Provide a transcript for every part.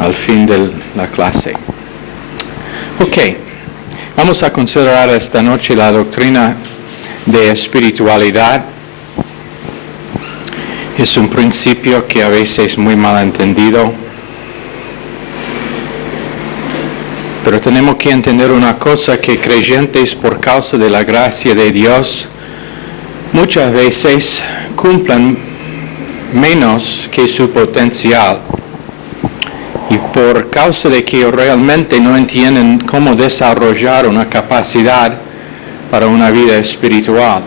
al fin de la clase. Ok, vamos a considerar esta noche la doctrina de espiritualidad. Es un principio que a veces es muy mal entendido, pero tenemos que entender una cosa, que creyentes por causa de la gracia de Dios muchas veces cumplen menos que su potencial, y por causa de que realmente no entienden cómo desarrollar una capacidad para una vida espiritual.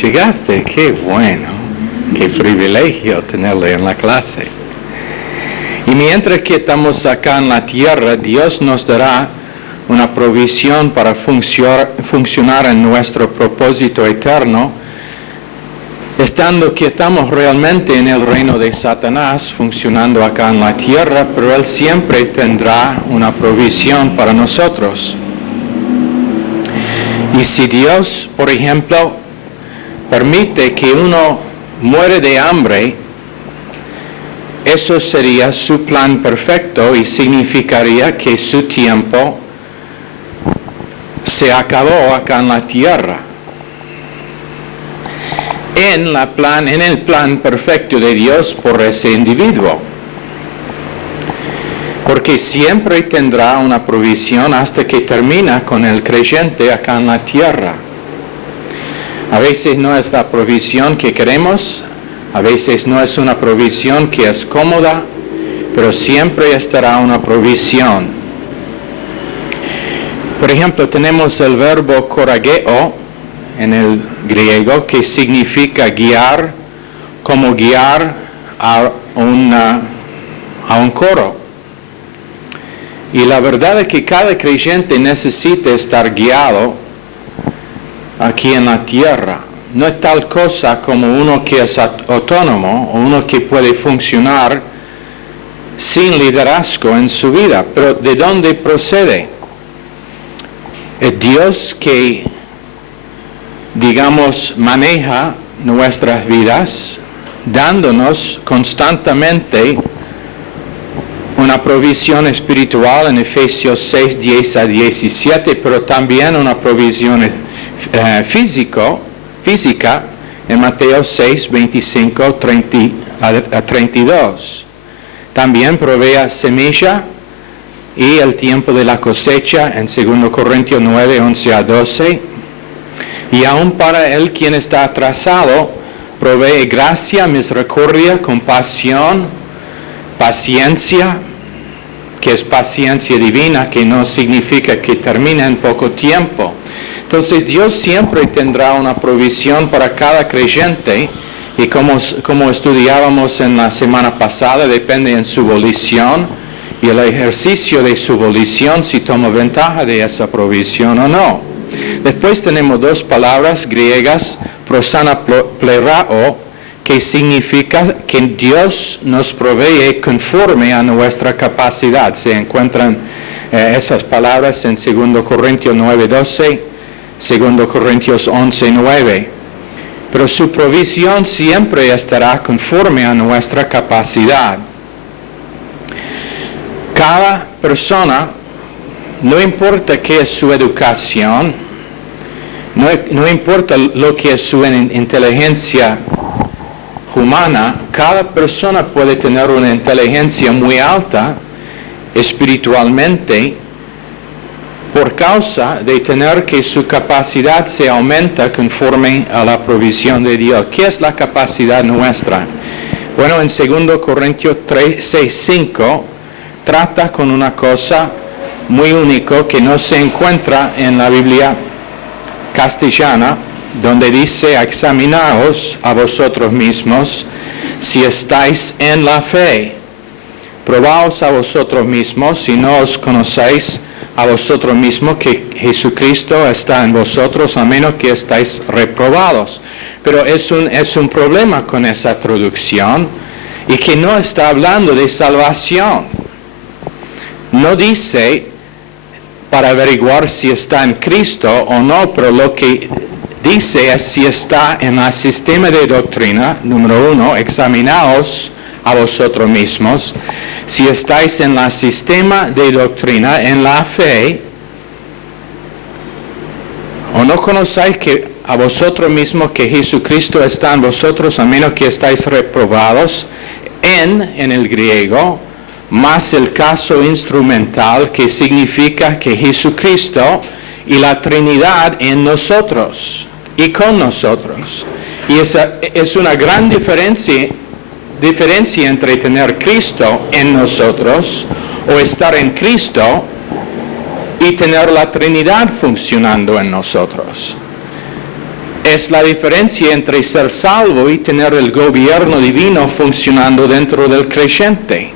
Llegaste, qué bueno, qué privilegio tenerle en la clase. Y mientras que estamos acá en la tierra, Dios nos dará una provisión para funcionar en nuestro propósito eterno, estando que estamos realmente en el reino de Satanás, funcionando acá en la tierra, pero Él siempre tendrá una provisión para nosotros. Y si Dios, por ejemplo, permite que uno muere de hambre, eso sería su plan perfecto y significaría que su tiempo se acabó acá en la tierra. En el plan perfecto de Dios por ese individuo. Porque siempre tendrá una provisión hasta que termina con el creyente acá en la tierra. A veces no es la provisión que queremos, a veces no es una provisión que es cómoda, pero siempre estará una provisión. Por ejemplo, tenemos el verbo korageo en el griego, que significa guiar, como guiar a un coro. Y la verdad es que cada creyente necesita estar guiado aquí en la tierra. No es tal cosa como uno que es autónomo o uno que puede funcionar sin liderazgo en su vida. Pero ¿de dónde procede? Es Dios que, digamos, maneja nuestras vidas, dándonos constantemente una provisión espiritual en Efesios 6, 10 a 17, pero también una provisión física en Mateo 6, 25 a 32. También provee semilla y el tiempo de la cosecha en 2 Corintios 9, 11 a 12. Y aún para él quien está atrasado, provee gracia, misericordia, compasión, paciencia, que es paciencia divina, que no significa que termina en poco tiempo. Entonces Dios siempre tendrá una provisión para cada creyente, y como estudiábamos en la semana pasada, depende en su volición y el ejercicio de su volición si toma ventaja de esa provisión o no. Después tenemos dos palabras griegas, prosanaplerao, que significa que Dios nos provee conforme a nuestra capacidad. Se encuentran esas palabras en 2 Corintios 9, 12, 2 Corintios 11, 9. Pero su provisión siempre estará conforme a nuestra capacidad. Cada persona, no importa qué es su educación, no importa lo que es su inteligencia humana, cada persona puede tener una inteligencia muy alta espiritualmente por causa de tener que su capacidad se aumenta conforme a la provisión de Dios. ¿Qué es la capacidad nuestra? Bueno, en 2 Corintios 6, 5 trata con una cosa muy única que no se encuentra en la Biblia castellana, donde dice: examinaos a vosotros mismos si estáis en la fe. Probaos a vosotros mismos si no os conocéis a vosotros mismos que Jesucristo está en vosotros, a menos que estáis reprobados. Pero es un problema con esa traducción, y que no está hablando de salvación. No dice para averiguar si está en Cristo o no, pero lo que dice es si está en el sistema de doctrina. Número 1, examinaos a vosotros mismos, si estáis en el sistema de doctrina, en la fe, o no conocéis que a vosotros mismos que Jesucristo está en vosotros, a menos que estáis reprobados en el griego, más el caso instrumental, que significa que Jesucristo y la Trinidad en nosotros y con nosotros. Y esa es una gran diferencia entre tener Cristo en nosotros o estar en Cristo y tener la Trinidad funcionando en nosotros. Es la diferencia entre ser salvo y tener el gobierno divino funcionando dentro del creyente.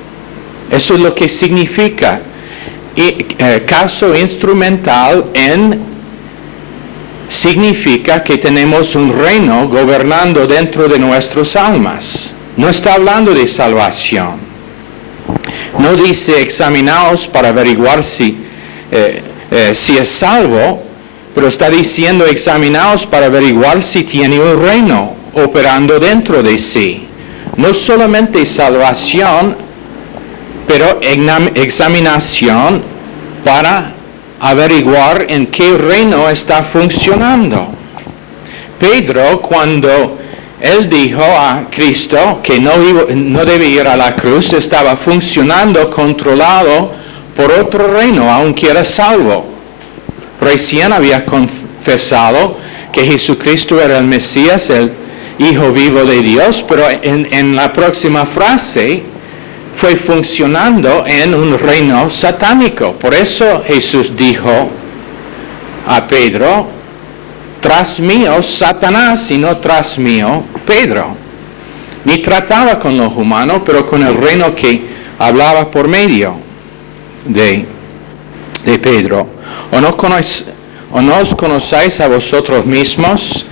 Eso es lo que significa. Caso instrumental significa que tenemos un reino gobernando dentro de nuestras almas. No está hablando de salvación. No dice examinaos para averiguar si es salvo, pero está diciendo examinaos para averiguar si tiene un reino operando dentro de sí. No solamente salvación, pero examinación para averiguar en qué reino está funcionando. Pedro, cuando él dijo a Cristo que no debe ir a la cruz, estaba funcionando controlado por otro reino, aunque era salvo. Recién había confesado que Jesucristo era el Mesías, el Hijo vivo de Dios, pero en la próxima frase fue funcionando en un reino satánico. Por eso Jesús dijo a Pedro, tras mío Satanás y no tras mío Pedro. Ni trataba con los humanos, pero con el reino que hablaba por medio de Pedro. ¿O no os conocéis a vosotros mismos?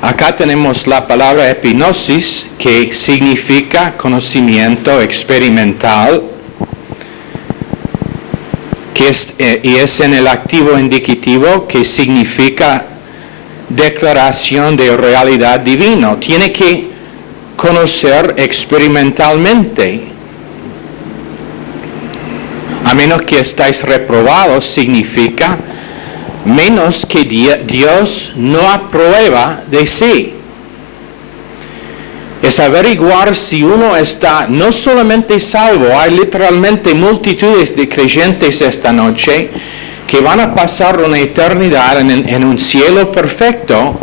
Acá tenemos la palabra epignosis, que significa conocimiento experimental, y es en el activo indicativo, que significa declaración de realidad divina. Tiene que conocer experimentalmente. A menos que estáis reprobados, significa menos que Dios no aprueba de sí. Es averiguar si uno está no solamente salvo. Hay literalmente multitudes de creyentes esta noche que van a pasar una eternidad en un cielo perfecto,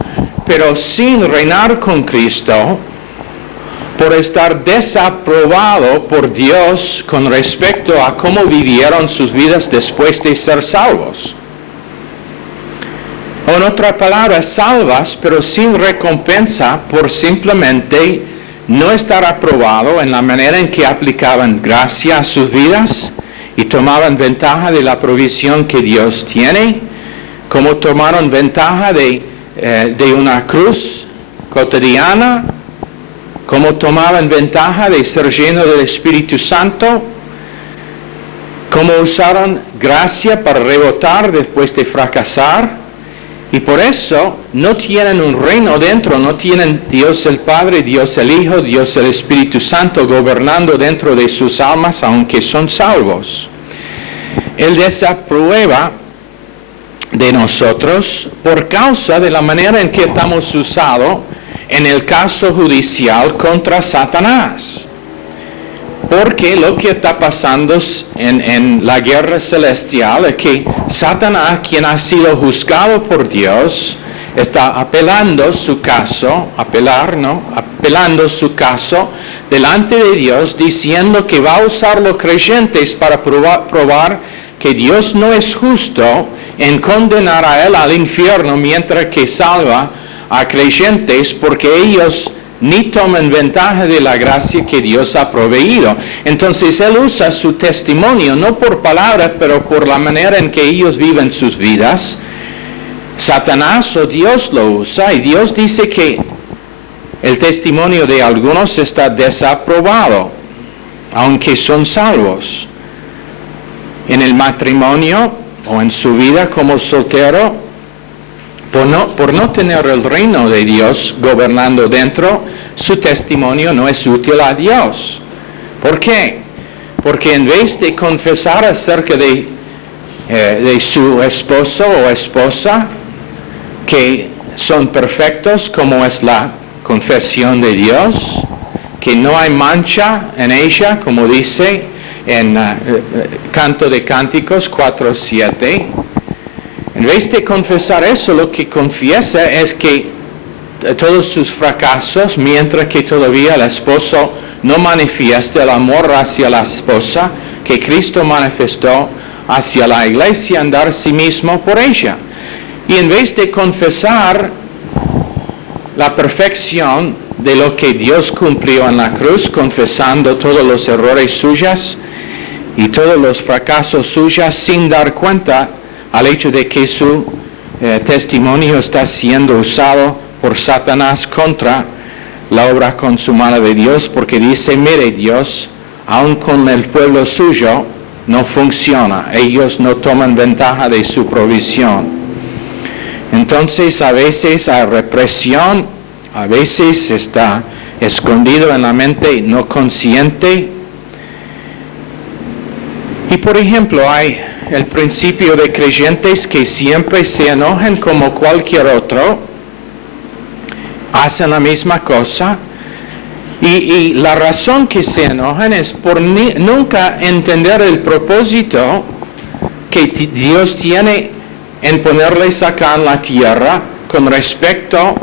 pero sin reinar con Cristo, por estar desaprobado por Dios con respecto a cómo vivieron sus vidas después de ser salvos. O en otra palabra, salvas, pero sin recompensa por simplemente no estar aprobado en la manera en que aplicaban gracia a sus vidas y tomaban ventaja de la provisión que Dios tiene, como tomaron ventaja de una cruz cotidiana, como tomaban ventaja de ser llenos del Espíritu Santo, como usaron gracia para rebotar después de fracasar. Y por eso no tienen un reino dentro, no tienen Dios el Padre, Dios el Hijo, Dios el Espíritu Santo gobernando dentro de sus almas, aunque son salvos. Él desaprueba de nosotros por causa de la manera en que estamos usados en el caso judicial contra Satanás. Porque lo que está pasando en la guerra celestial es que Satanás, quien ha sido juzgado por Dios, está apelando su caso delante de Dios, diciendo que va a usar los creyentes para probar que Dios no es justo en condenar a él al infierno, mientras que salva a creyentes, porque ellos ni toman ventaja de la gracia que Dios ha proveído. Entonces él usa su testimonio, no por palabras, pero por la manera en que ellos viven sus vidas. Satanás o Dios lo usa, y Dios dice que el testimonio de algunos está desaprobado, aunque son salvos. En el matrimonio o en su vida como soltero, por no tener el reino de Dios gobernando dentro, su testimonio no es útil a Dios. ¿Por qué? Porque en vez de confesar acerca de su esposo o esposa, que son perfectos como es la confesión de Dios, que no hay mancha en ella, como dice en Canto de Cánticos 4:7. En vez de confesar eso, lo que confiesa es que todos sus fracasos, mientras que todavía el esposo no manifiesta el amor hacia la esposa que Cristo manifestó hacia la iglesia en dar sí mismo por ella. Y en vez de confesar la perfección de lo que Dios cumplió en la cruz, confesando todos los errores suyos y todos los fracasos suyos, sin dar cuenta al hecho de que su testimonio está siendo usado por Satanás contra la obra consumada de Dios, porque dice, mire Dios, aun con el pueblo suyo no funciona, ellos no toman ventaja de su provisión. Entonces a veces hay represión, a veces está escondido en la mente no consciente. Y por ejemplo hay el principio de creyentes que siempre se enojan como cualquier otro, hacen la misma cosa, y la razón que se enojan es por nunca entender el propósito que Dios tiene en ponerles acá en la tierra con respecto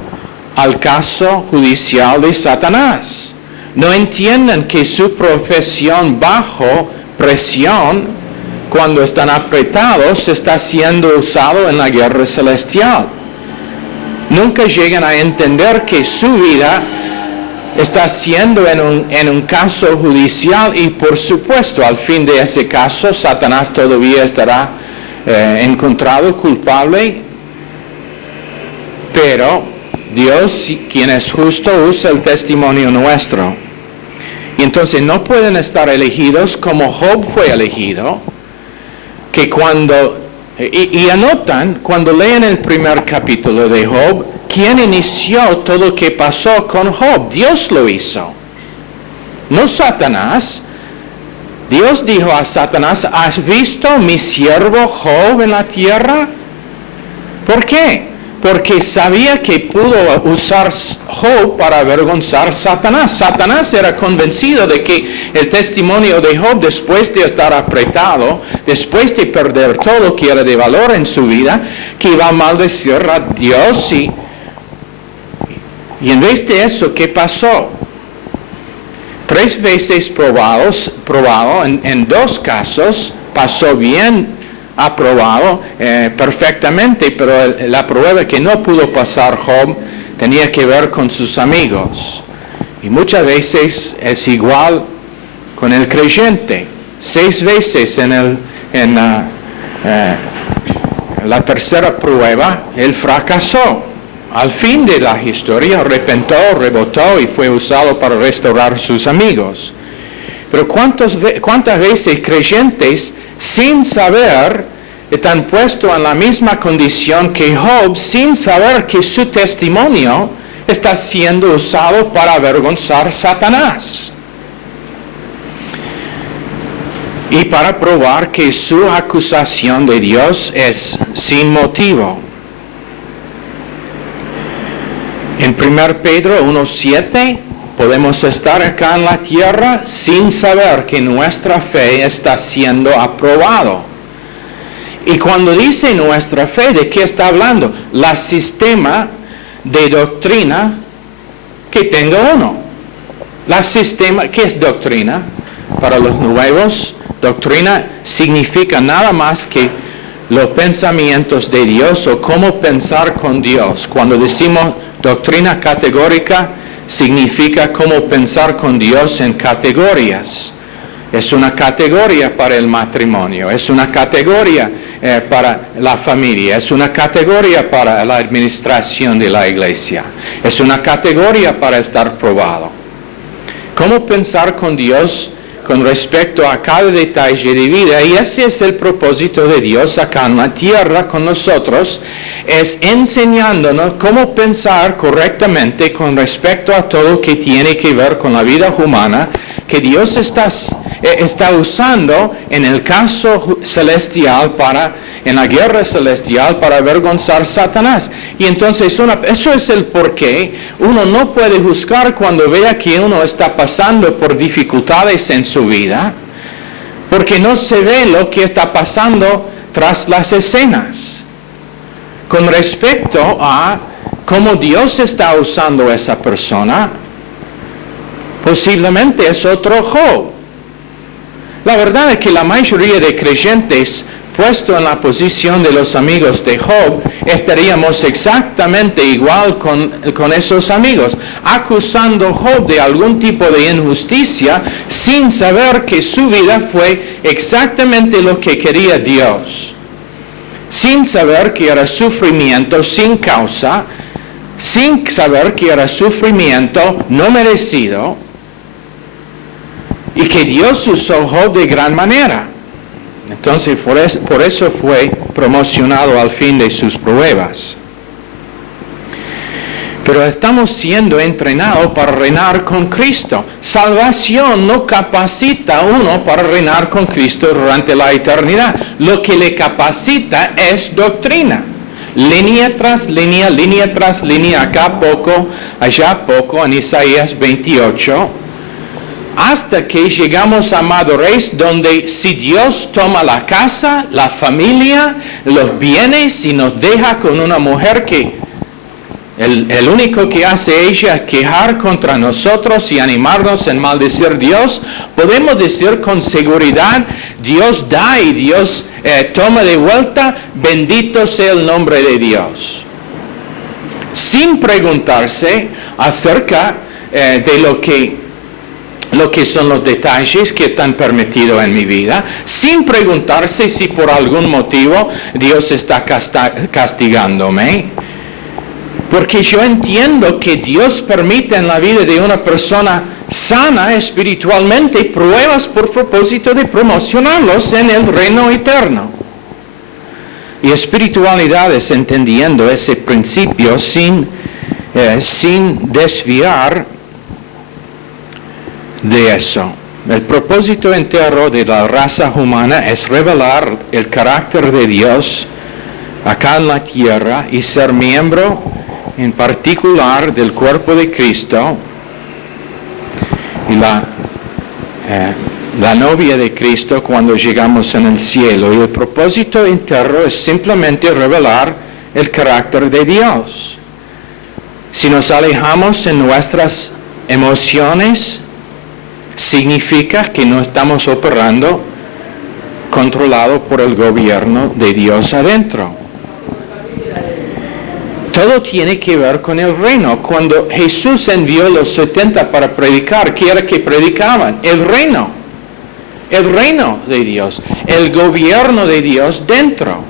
al caso judicial de Satanás. No entienden que su profesión bajo presión, cuando están apretados, está siendo usado en la guerra celestial. Nunca llegan a entender que su vida está siendo en un caso judicial, y por supuesto al fin de ese caso Satanás todavía estará encontrado culpable, pero Dios, quien es justo, usa el testimonio nuestro. Y entonces no pueden estar elegidos como Job fue elegido, que cuando, y anotan, cuando leen el primer capítulo de Job, ¿quién inició todo lo que pasó con Job? Dios lo hizo, no Satanás. Dios dijo a Satanás, ¿has visto mi siervo Job en la tierra? ¿Por qué? Porque sabía que pudo usar Job para avergonzar a Satanás. Satanás era convencido de que el testimonio de Job, después de estar apretado, después de perder todo lo que era de valor en su vida, que iba a maldecir a Dios. Y en vez de eso, ¿qué pasó? 3 veces probado en 2 casos, pasó bien, aprobado perfectamente, pero la prueba que no pudo pasar Job tenía que ver con sus amigos. Y muchas veces es igual con el creyente. 6 veces en la tercera prueba, él fracasó. Al fin de la historia, arrepentó, rebotó y fue usado para restaurar sus amigos. Pero ¿cuántas veces creyentes, sin saber, están puestos en la misma condición que Job, sin saber que su testimonio está siendo usado para avergonzar a Satanás? Y para probar que su acusación de Dios es sin motivo. En 1 Pedro 1:7, podemos estar acá en la tierra sin saber que nuestra fe está siendo aprobado. Y cuando dice nuestra fe, ¿de qué está hablando? La sistema de doctrina que tengo uno. ¿Qué es doctrina? Para los nuevos, doctrina significa nada más que los pensamientos de Dios o cómo pensar con Dios. Cuando decimos doctrina categórica, significa cómo pensar con Dios en categorías. Es una categoría para el matrimonio, es una categoría para la familia, es una categoría para la administración de la iglesia, es una categoría para estar probado. Cómo pensar con Dios con respecto a cada detalle de vida, y ese es el propósito de Dios acá en la tierra con nosotros, es enseñándonos cómo pensar correctamente con respecto a todo que tiene que ver con la vida humana, que Dios está usando en el caso celestial en la guerra celestial para avergonzar a Satanás. Y entonces eso es el porqué uno no puede juzgar cuando vea que uno está pasando por dificultades en su vida, porque no se ve lo que está pasando tras las escenas. Con respecto a cómo Dios está usando a esa persona, posiblemente es otro Job. La verdad es que la mayoría de creyentes, puesto en la posición de los amigos de Job, estaríamos exactamente igual con esos amigos, acusando a Job de algún tipo de injusticia sin saber que su vida fue exactamente lo que quería Dios, sin saber que era sufrimiento sin causa, sin saber que era sufrimiento no merecido, y que Dios usó Job de gran manera. Entonces, por eso fue promocionado al fin de sus pruebas. Pero estamos siendo entrenados para reinar con Cristo. Salvación no capacita a uno para reinar con Cristo durante la eternidad. Lo que le capacita es doctrina. Línea tras línea, línea tras línea, acá poco, allá poco, en Isaías 28. Hasta que llegamos a madurez, donde si Dios toma la casa, la familia, los bienes y nos deja con una mujer que el único que hace ella es quejar contra nosotros y animarnos en maldecir a Dios, podemos decir con seguridad, Dios da y Dios toma de vuelta, bendito sea el nombre de Dios. Sin preguntarse acerca de lo que son los detalles que están permitidos en mi vida, sin preguntarse si por algún motivo Dios está castigándome. Porque yo entiendo que Dios permite en la vida de una persona sana espiritualmente pruebas por propósito de promocionarlos en el reino eterno. Y espiritualidad es entendiendo ese principio sin desviar de eso. El propósito entero de la raza humana es revelar el carácter de Dios acá en la tierra y ser miembro en particular del cuerpo de Cristo y la novia de Cristo cuando llegamos en el cielo. Y el propósito entero es simplemente revelar el carácter de Dios. Si nos alejamos en nuestras emociones, significa que no estamos operando controlado por el gobierno de Dios adentro. Todo tiene que ver con el reino. Cuando Jesús envió los 70 para predicar, ¿qué era que predicaban? El reino de Dios, el gobierno de Dios dentro.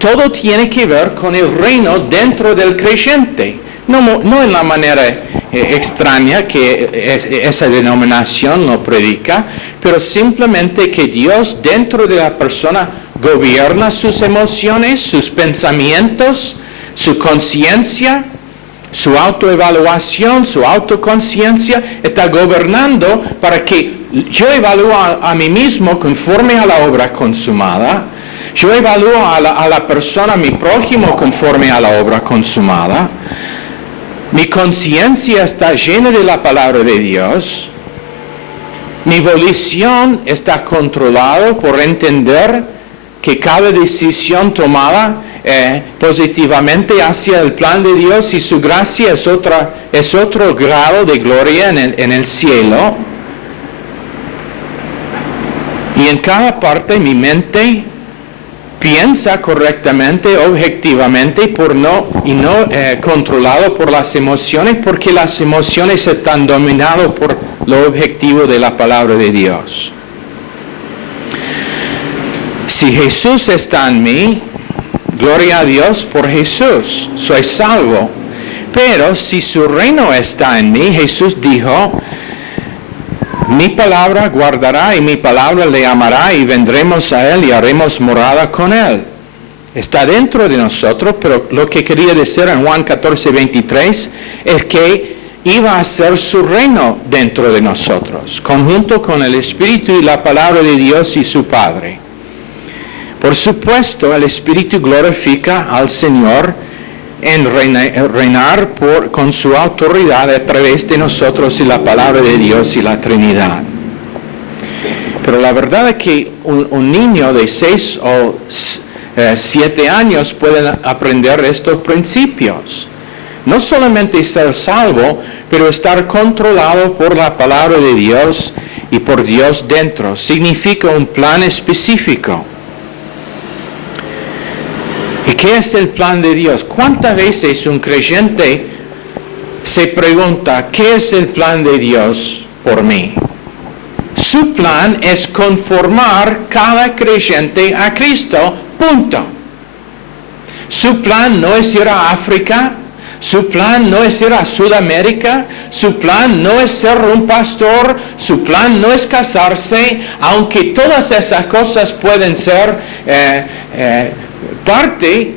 Todo tiene que ver con el reino dentro del creyente. No en la manera extraña que esa denominación no predica, pero simplemente que Dios dentro de la persona gobierna sus emociones, sus pensamientos, su conciencia, su autoevaluación, su autoconciencia, está gobernando para que yo evalúe a mí mismo conforme a la obra consumada, yo evalúo a la persona, a mi prójimo, conforme a la obra consumada. Mi conciencia está llena de la palabra de Dios. Mi volición está controlada por entender que cada decisión tomada positivamente hacia el plan de Dios y su gracia es otro grado de gloria en el cielo. Y en cada parte mi mente piensa correctamente, objetivamente, no controlado por las emociones, porque las emociones están dominadas por lo objetivo de la palabra de Dios. Si Jesús está en mí, gloria a Dios por Jesús, soy salvo. Pero si su reino está en mí, Jesús dijo, mi palabra guardará y mi palabra le amará y vendremos a él y haremos morada con él. Está dentro de nosotros, pero lo que quería decir en Juan 14:23 es que iba a hacer su reino dentro de nosotros, conjunto con el Espíritu y la palabra de Dios y su Padre. Por supuesto, el Espíritu glorifica al Señor en reinar con su autoridad a través de nosotros y la palabra de Dios y la Trinidad. Pero la verdad es que un niño de 6 o 7 años puede aprender estos principios. No solamente ser salvo, pero estar controlado por la palabra de Dios y por Dios dentro. Significa un plan específico. ¿Y qué es el plan de Dios? ¿Cuántas veces un creyente se pregunta, ¿qué es el plan de Dios por mí? Su plan es conformar cada creyente a Cristo, punto. Su plan no es ir a África, su plan no es ir a Sudamérica, su plan no es ser un pastor, su plan no es casarse, aunque todas esas cosas pueden ser parte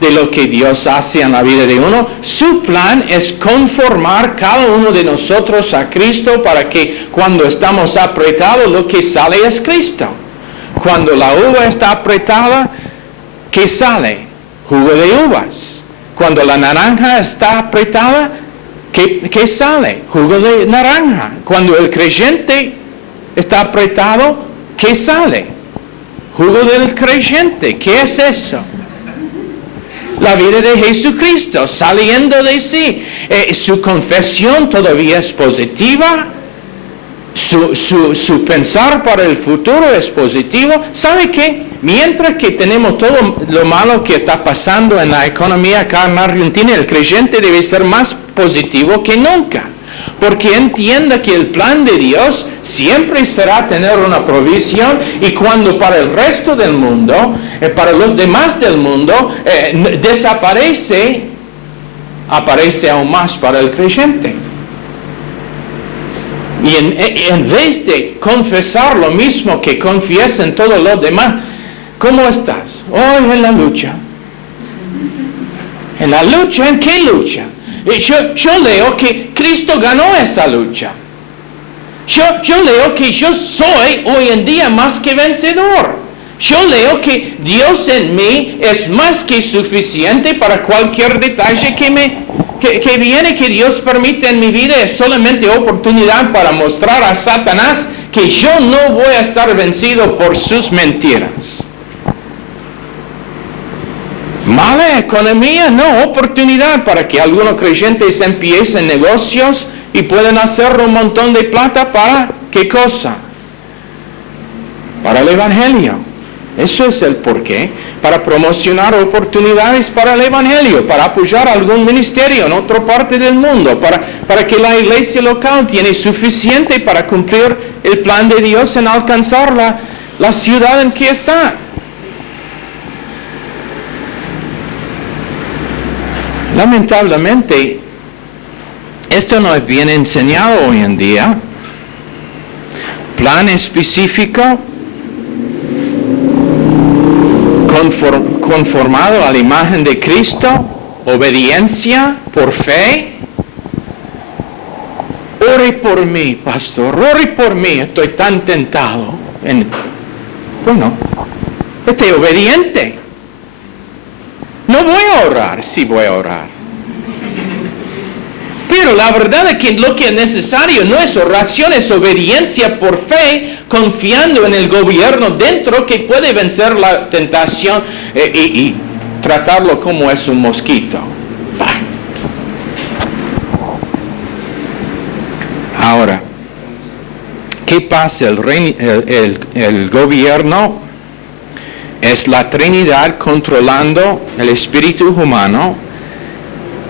de lo que Dios hace en la vida de uno. Su plan es conformar cada uno de nosotros a Cristo para que cuando estamos apretados lo que sale es Cristo. Cuando la uva está apretada, ¿qué sale? Jugo de uvas. Cuando la naranja está apretada, ¿qué sale? Jugo de naranja. Cuando el creyente está apretado, ¿qué sale? Jugo del creyente. ¿Qué es eso? La vida de Jesucristo saliendo de sí. Su confesión todavía es positiva. Su pensar para el futuro es positivo. ¿Sabe qué? Mientras que tenemos todo lo malo que está pasando en la economía acá en Argentina, el creyente debe ser más positivo que nunca. Porque entienda que el plan de Dios siempre será tener una provisión, y cuando para el resto del mundo, para los demás del mundo, desaparece, aparece aún más para el creyente. Y en vez de confesar lo mismo que confiesan todos los demás, ¿cómo estás? Hoy en la lucha. ¿En la lucha? ¿En qué lucha? Yo leo que Cristo ganó esa lucha. Yo leo que yo soy hoy en día más que vencedor. Yo leo que Dios en mí es más que suficiente para cualquier detalle que viene, que Dios permite en mi vida. Es solamente oportunidad para mostrar a Satanás que yo no voy a estar vencido por sus mentiras. Mala economía, no, oportunidad para que algunos creyentes empiecen negocios y puedan hacer un montón de plata. ¿Para qué cosa? Para el Evangelio. Eso es el porqué. Para promocionar oportunidades para el Evangelio, para apoyar algún ministerio en otra parte del mundo, para que la iglesia local tiene suficiente para cumplir el plan de Dios en alcanzar la ciudad en que está. Lamentablemente, esto no es bien enseñado hoy en día. Plan específico, conformado a la imagen de Cristo, obediencia por fe. Ore por mí, pastor, ore por mí, estoy tan tentado. Bueno, esté obediente. No voy a orar, sí voy a orar. Pero la verdad es que lo que es necesario no es oración, es obediencia por fe, confiando en el gobierno dentro que puede vencer la tentación y tratarlo como es un mosquito. Ahora, ¿qué pasa? El gobierno es la Trinidad controlando el espíritu humano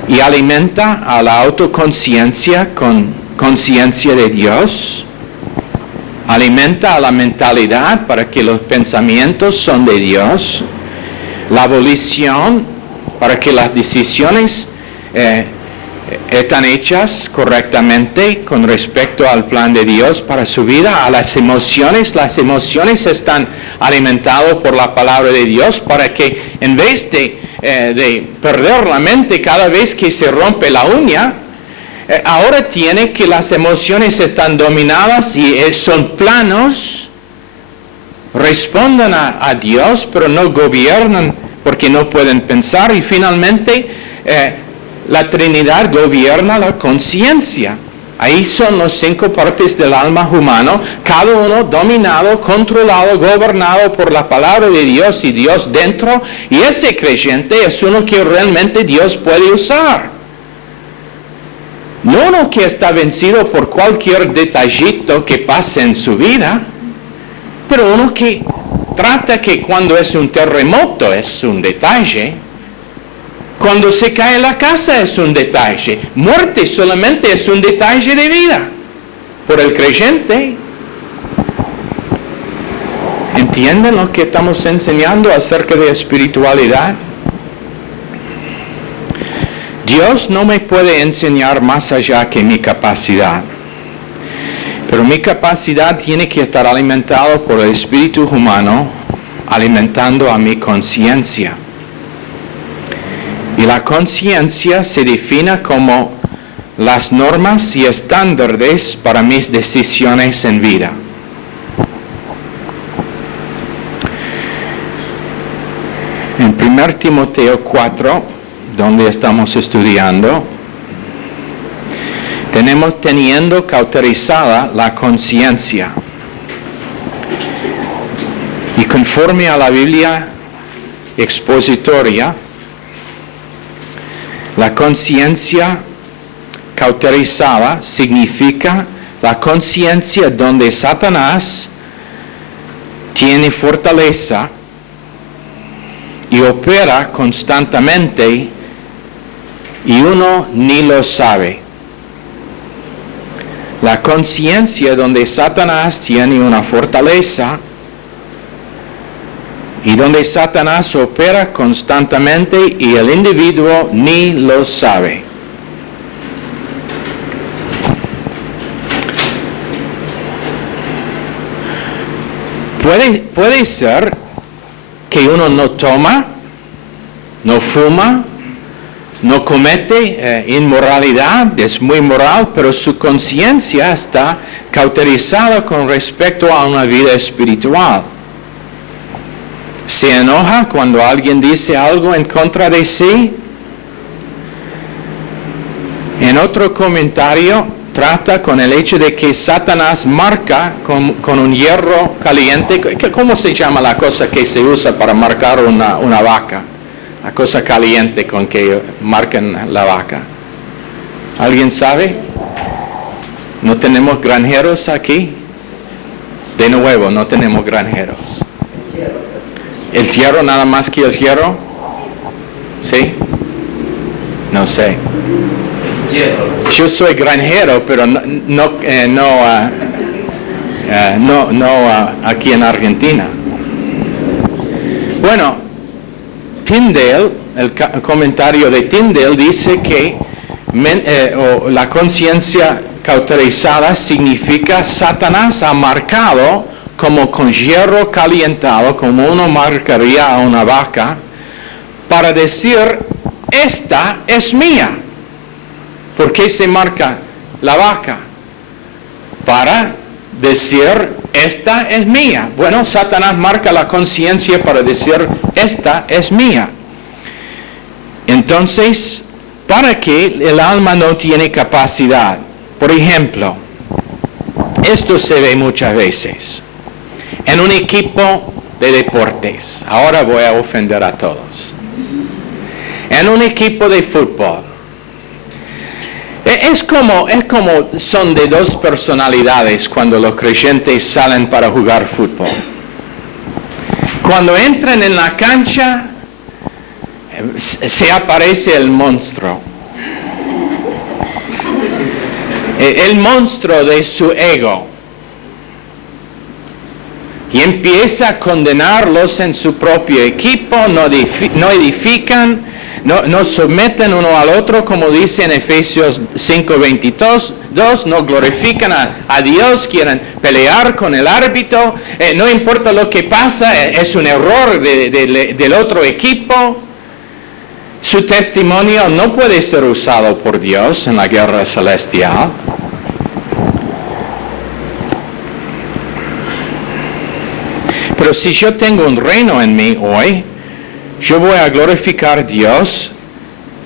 y alimenta a la autoconciencia con conciencia de Dios, alimenta a la mentalidad para que los pensamientos son de Dios, la abolición para que las decisiones están hechas correctamente con respecto al plan de Dios para su vida, a las emociones están alimentadas por la palabra de Dios para que en vez de perder la mente cada vez que se rompe la uña, ahora tiene que las emociones están dominadas y son planos, responden a Dios, pero no gobiernan porque no pueden pensar. Y finalmente, la Trinidad gobierna la conciencia. Ahí son los 5 partes del alma humano, cada uno dominado, controlado, gobernado por la palabra de Dios y Dios dentro. Y ese creyente es uno que realmente Dios puede usar. No uno que está vencido por cualquier detallito que pase en su vida, pero uno que trata que cuando es un terremoto es un detalle. Cuando se cae la casa es un detalle. Muerte solamente es un detalle de vida. Por el creyente. ¿Entienden lo que estamos enseñando acerca de espiritualidad? Dios no me puede enseñar más allá que mi capacidad. Pero mi capacidad tiene que estar alimentada por el espíritu humano, alimentando a mi conciencia. Y la conciencia se define como las normas y estándares para mis decisiones en vida. En 1 Timoteo 4, donde estamos estudiando, tenemos teniendo cauterizada la conciencia. Y conforme a la Biblia expositoria, la conciencia cauterizada significa la conciencia donde Satanás tiene fortaleza y opera constantemente y uno ni lo sabe. La conciencia donde Satanás tiene una fortaleza y donde Satanás opera constantemente y el individuo ni lo sabe. Puede ser que uno no toma, no fuma, no comete inmoralidad, es muy moral, pero su conciencia está cauterizada con respecto a una vida espiritual. Se enoja cuando alguien dice algo en contra de sí. En otro comentario trata con el hecho de que Satanás marca con un hierro caliente. ¿Cómo se llama la cosa que se usa para marcar una vaca? La cosa caliente con que marcan la vaca. ¿Alguien sabe? ¿No tenemos granjeros aquí? De nuevo, no tenemos granjeros. ¿El hierro nada más que el hierro? ¿Sí? No sé. Yo soy granjero, pero no aquí en Argentina. Bueno, Tyndale, el comentario de Tyndale dice que la conciencia cauterizada significa Satanás ha marcado como con hierro calentado, como uno marcaría a una vaca, para decir, esta es mía. ¿Por qué se marca la vaca? Para decir, esta es mía. Bueno, Satanás marca la conciencia para decir, esta es mía. Entonces, ¿para qué el alma no tiene capacidad? Por ejemplo, esto se ve muchas veces. En un equipo de deportes, ahora voy a ofender a todos. En un equipo de fútbol, es como son de dos personalidades cuando los creyentes salen para jugar fútbol. Cuando entran en la cancha, se aparece el monstruo. El monstruo de su ego. Y empieza a condenarlos en su propio equipo, no edifican, no someten uno al otro, como dice en Efesios 5:22, no glorifican a Dios, quieren pelear con el árbitro, no importa lo que pasa, es un error del otro equipo. Su testimonio no puede ser usado por Dios en la guerra celestial. Pero si yo tengo un reino en mí hoy, yo voy a glorificar a Dios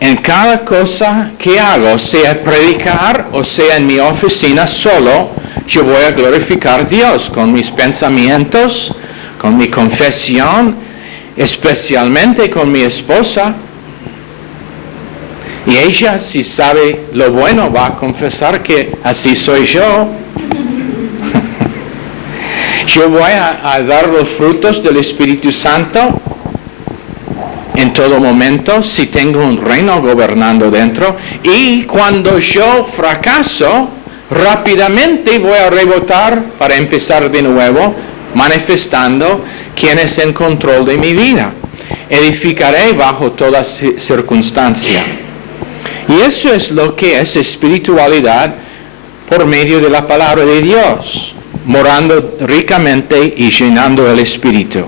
en cada cosa que hago, sea predicar o sea en mi oficina solo. Yo voy a glorificar a Dios con mis pensamientos, con mi confesión, especialmente con mi esposa. Y ella, si sabe lo bueno, va a confesar que así soy yo. Yo voy a dar los frutos del Espíritu Santo en todo momento si tengo un reino gobernando dentro. Y cuando yo fracaso, rápidamente voy a rebotar para empezar de nuevo, manifestando quién es en control de mi vida. Edificaré bajo toda circunstancia. Y eso es lo que es espiritualidad por medio de la palabra de Dios, morando ricamente y llenando el Espíritu.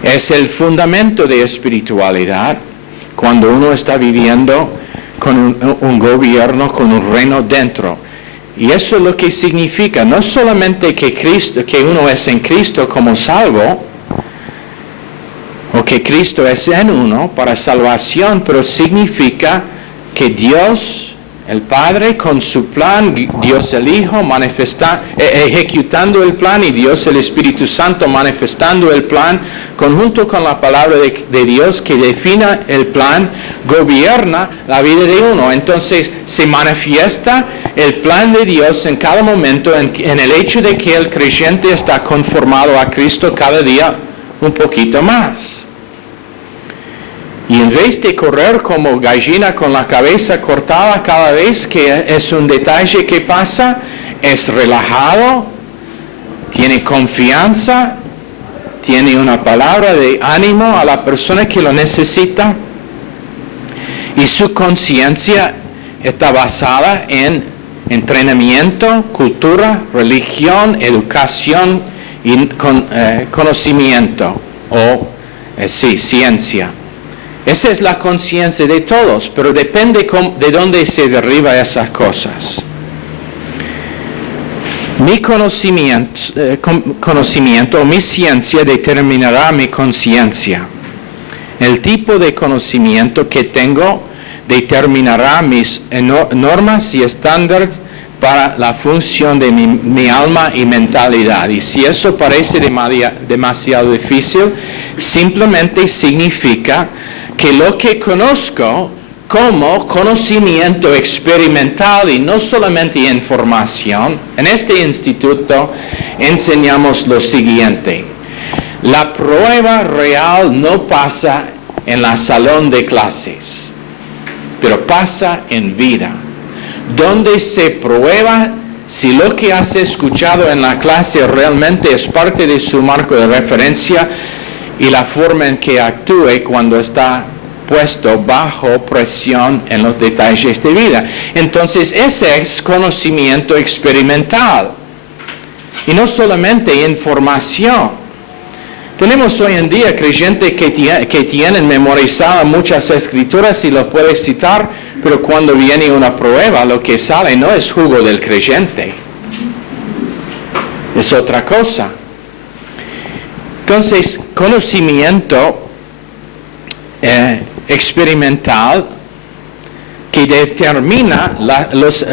Es el fundamento de espiritualidad cuando uno está viviendo con un gobierno, con un reino dentro. Y eso es lo que significa, no solamente que uno es en Cristo como salvo, o que Cristo es en uno para salvación, pero significa que Dios, el Padre, con su plan, Dios el Hijo ejecutando el plan, y Dios el Espíritu Santo manifestando el plan, conjunto con la palabra de Dios que defina el plan, gobierna la vida de uno. Entonces se manifiesta el plan de Dios en cada momento, en el hecho de que el creyente está conformado a Cristo cada día un poquito más. Y en vez de correr como gallina con la cabeza cortada cada vez que es un detalle que pasa, es relajado, tiene confianza, tiene una palabra de ánimo a la persona que lo necesita, y su conciencia está basada en entrenamiento, cultura, religión, educación y conocimiento ciencia. Esa es la conciencia de todos, pero depende de dónde se deriva esas cosas. Mi conocimiento o mi ciencia determinará mi conciencia. El tipo de conocimiento que tengo determinará mis normas y estándares para la función de mi alma y mentalidad. Y si eso parece demasiado difícil, simplemente significa que lo que conozco como conocimiento experimental y no solamente información, en este instituto enseñamos lo siguiente: la prueba real no pasa en la salón de clases, pero pasa en vida, donde se prueba si lo que has escuchado en la clase realmente es parte de su marco de referencia y la forma en que actúe cuando está puesto bajo presión en los detalles de vida. Entonces, ese es conocimiento experimental y no solamente información. Tenemos hoy en día creyentes que tienen memorizadas muchas escrituras y lo pueden citar, pero cuando viene una prueba, lo que sale no es jugo del creyente, es otra cosa. Entonces, conocimiento experimental que determina las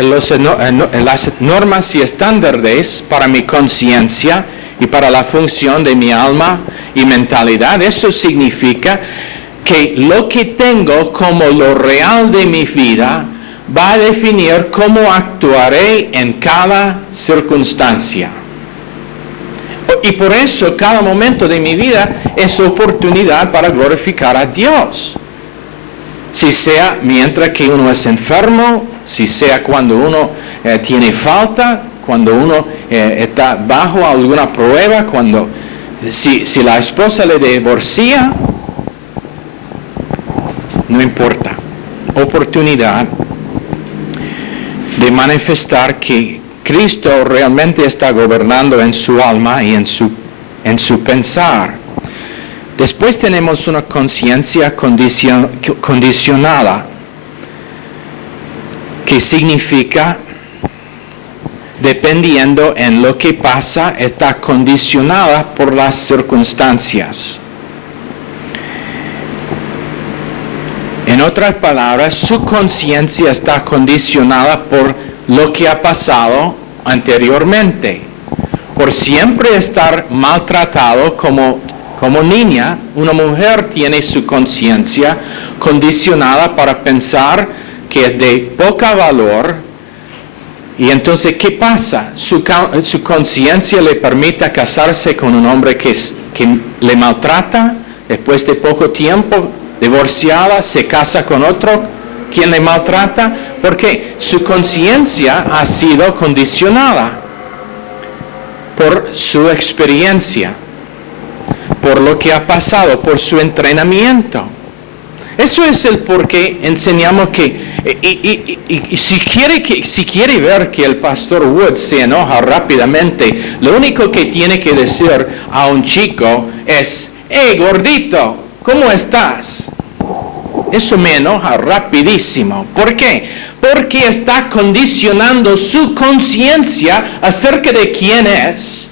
normas y estándares para mi conciencia y para la función de mi alma y mentalidad. Eso significa que lo que tengo como lo real de mi vida va a definir cómo actuaré en cada circunstancia. Y por eso cada momento de mi vida es oportunidad para glorificar a Dios. Si sea mientras que uno es enfermo, si sea cuando uno tiene falta, cuando uno está bajo alguna prueba, si la esposa le divorcia, no importa. Oportunidad de manifestar que Cristo realmente está gobernando en su alma y en su pensar. Después tenemos una conciencia condicionada, que significa, dependiendo en lo que pasa, está condicionada por las circunstancias. En otras palabras, su conciencia está condicionada por lo que ha pasado anteriormente. Por siempre estar maltratado como niña, una mujer tiene su conciencia condicionada para pensar que es de poca valor. Y entonces, ¿qué pasa? Su conciencia le permite casarse con un hombre que le maltrata. Después de poco tiempo, divorciada, se casa con otro quien le maltrata. Porque su conciencia ha sido condicionada por su experiencia, por lo que ha pasado, por su entrenamiento. Eso es el por qué enseñamos que, y si quiere ver que el pastor Wood se enoja rápidamente, lo único que tiene que decir a un chico es: ¡hey, gordito! ¿Cómo estás? Eso me enoja rapidísimo. ¿Por qué? Porque está condicionando su conciencia acerca de quién es,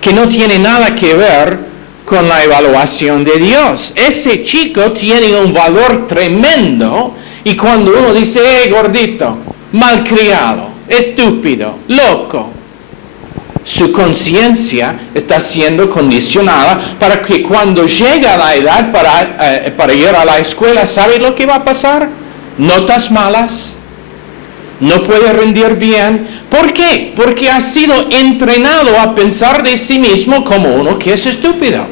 que no tiene nada que ver con la evaluación de Dios. Ese chico tiene un valor tremendo, y cuando uno dice: ¡hey, gordito! Malcriado, estúpido, loco, su conciencia está siendo condicionada para que cuando llega la edad para ir a la escuela, ¿sabe lo que va a pasar? Notas malas, no puede rendir bien. ¿Por qué? Porque ha sido entrenado a pensar de sí mismo como uno que es estúpido.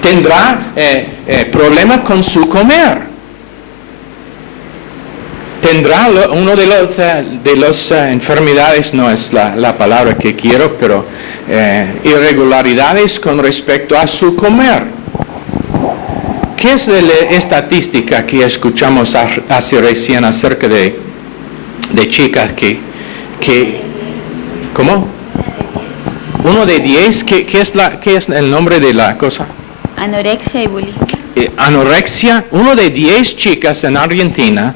Tendrá problemas con su comer. Tendrá uno de las enfermedades, no es la palabra que quiero, pero irregularidades con respecto a su comer. ¿Qué es la estadística que escuchamos hace recién acerca de chicas que ¿cómo? 1 de 10, ¿qué es el nombre de la cosa? Anorexia y bulimia. Anorexia, 1 de 10 chicas en Argentina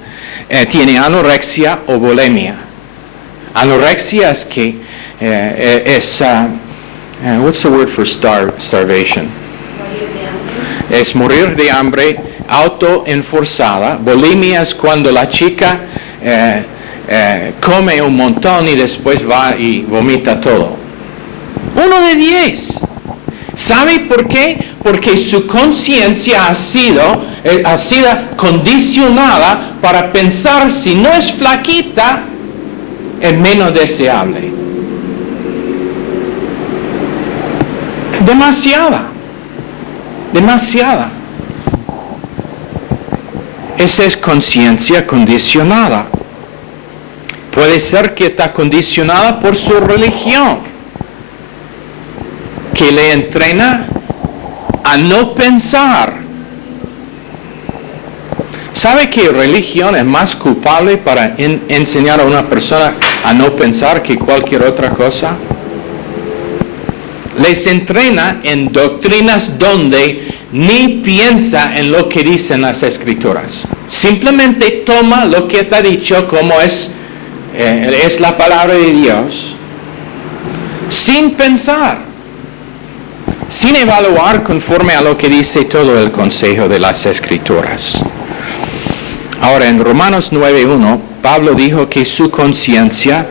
tiene anorexia o bulimia. Anorexia es que what's the word for starvation? Es morir de hambre autoenforzada. Bulimia es cuando la chica come un montón y después va y vomita todo. 1 de 10. ¿Sabe por qué? Porque su conciencia ha sido condicionada para pensar, si no es flaquita, es menos deseable. Demasiada. Esa es conciencia condicionada. Puede ser que está condicionada por su religión, que le entrena a no pensar. ¿Sabe que religión es más culpable para enseñar a una persona a no pensar que cualquier otra cosa? Les entrena en doctrinas donde ni piensa en lo que dicen las Escrituras. Simplemente toma lo que está dicho como es la palabra de Dios, sin pensar, sin evaluar conforme a lo que dice todo el consejo de las Escrituras. Ahora, en Romanos 9:1, Pablo dijo que su conciencia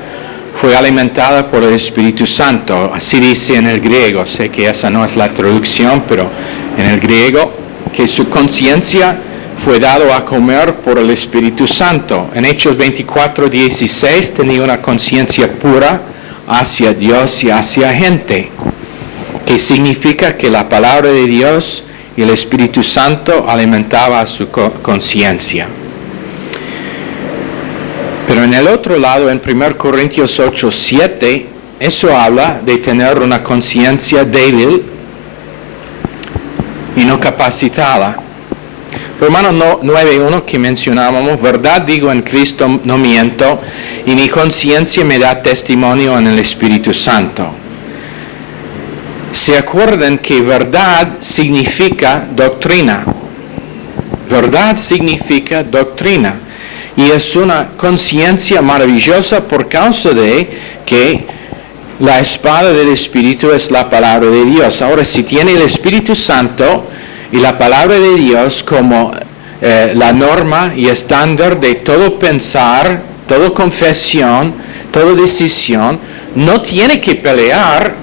fue alimentada por el Espíritu Santo. Así dice en el griego. Sé que esa no es la traducción, pero en el griego, que su conciencia fue dado a comer por el Espíritu Santo. En Hechos 24:16 tenía una conciencia pura hacia Dios y hacia gente, que significa que la palabra de Dios y el Espíritu Santo alimentaba su conciencia. Pero en el otro lado, en 1 Corintios 8:7, eso habla de tener una conciencia débil y no capacitada. Romanos 9:1 que mencionábamos: verdad digo, en Cristo no miento, y mi conciencia me da testimonio en el Espíritu Santo. se acuerdan que verdad significa doctrina. Verdad significa doctrina. Y es una conciencia maravillosa por causa de que la espada del Espíritu es la palabra de Dios. Ahora, si tiene el Espíritu Santo y la palabra de Dios como la norma y estándar de todo pensar, toda confesión, toda decisión, no tiene que pelear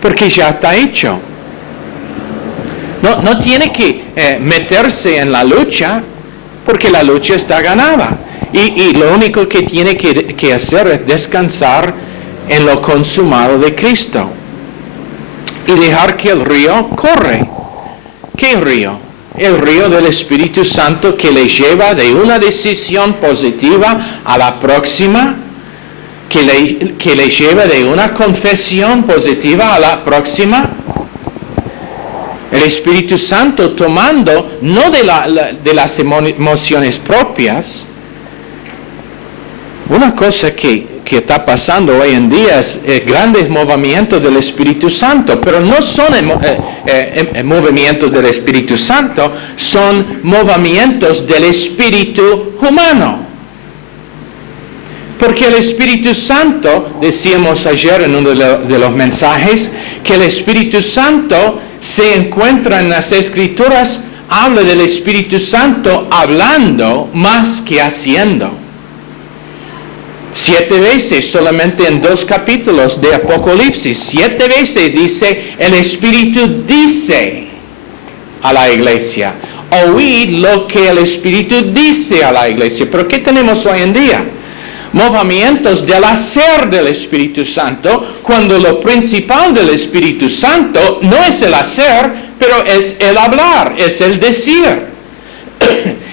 porque ya está hecho. No tiene que meterse en la lucha porque la lucha está ganada. Y lo único que tiene que hacer es descansar en lo consumado de Cristo. Y dejar que el río corre. ¿Qué río? El río del Espíritu Santo que le lleva de una decisión positiva a la próxima, que le lleva de una confesión positiva a la próxima. El Espíritu Santo tomando no de las emociones propias. Una cosa que está pasando hoy en día es grandes movimientos del Espíritu Santo, pero no son movimientos del Espíritu Santo, son movimientos del espíritu humano. Porque el Espíritu Santo, decíamos ayer en uno de los mensajes, que el Espíritu Santo se encuentra en las Escrituras, habla del Espíritu Santo hablando más que haciendo. 7 veces solamente en 2 capítulos de Apocalipsis, 7 veces dice, el Espíritu dice a la iglesia, oíd lo que el Espíritu dice a la iglesia. ¿Pero qué tenemos hoy en día? Movimientos del hacer del Espíritu Santo, cuando lo principal del Espíritu Santo no es el hacer, pero es el hablar, es el decir.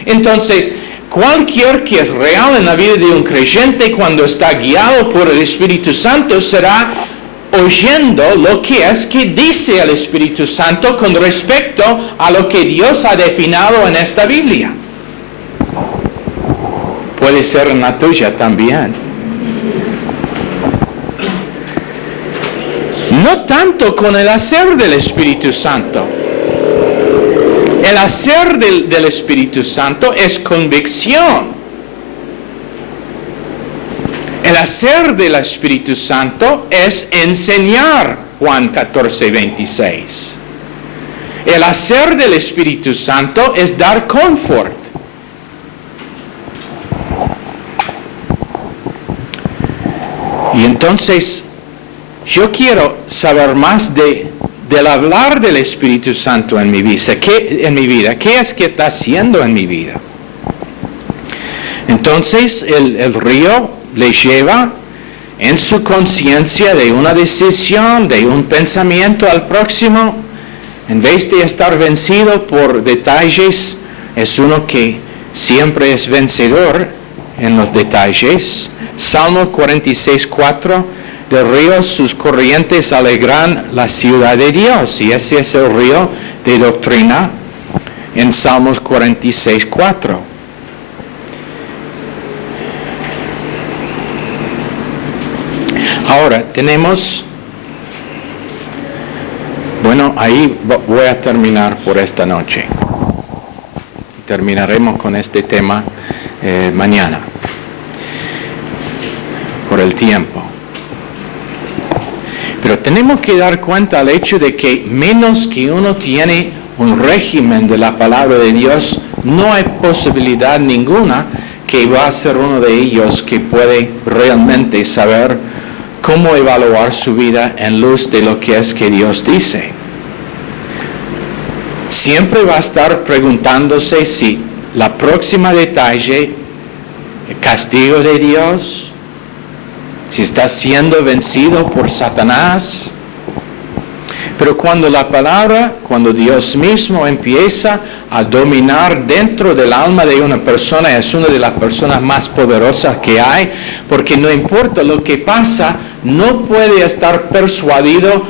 Entonces, cualquier que es real en la vida de un creyente, cuando está guiado por el Espíritu Santo, será oyendo lo que es que dice el Espíritu Santo con respecto a lo que Dios ha definido en esta Biblia. Puede ser en la tuya también. No tanto con el hacer del Espíritu Santo. El hacer del Espíritu Santo es convicción. El hacer del Espíritu Santo es enseñar, Juan 14:26. El hacer del Espíritu Santo es dar confort. Y entonces, yo quiero saber más del hablar del Espíritu Santo en mi vida. ¿Qué es que está haciendo en mi vida? Entonces, el río le lleva en su conciencia de una decisión, de un pensamiento al próximo. En vez de estar vencido por detalles, es uno que siempre es vencedor en los detalles. Salmo 46:4, del río sus corrientes alegran la ciudad de Dios. Y ese es el río de doctrina en Salmos 46:4. Ahora tenemos, ahí voy a terminar por esta noche. Terminaremos con este tema mañana, por el tiempo. Pero tenemos que dar cuenta al hecho de que menos que uno tiene un régimen de la palabra de Dios, no hay posibilidad ninguna que va a ser uno de ellos que puede realmente saber cómo evaluar su vida en luz de lo que es que Dios dice. Siempre va a estar preguntándose si la próxima detalle, el castigo de Dios, si está siendo vencido por Satanás. Pero cuando Dios mismo empieza a dominar dentro del alma de una persona, es una de las personas más poderosas que hay, porque no importa lo que pasa, no puede estar persuadido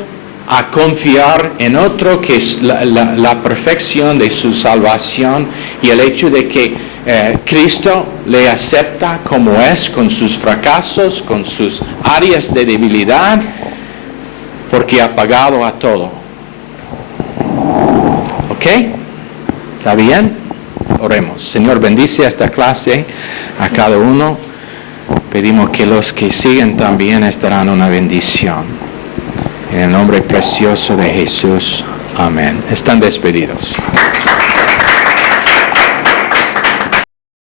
a confiar en otro que es la perfección de su salvación y el hecho de que Cristo le acepta como es, con sus fracasos, con sus áreas de debilidad. porque ha pagado a todo. ¿Ok? ¿Está bien? Oremos. Señor, bendice esta clase a cada uno. Pedimos que los que siguen también estarán una bendición. En el nombre precioso de Jesús. Amén. Están despedidos.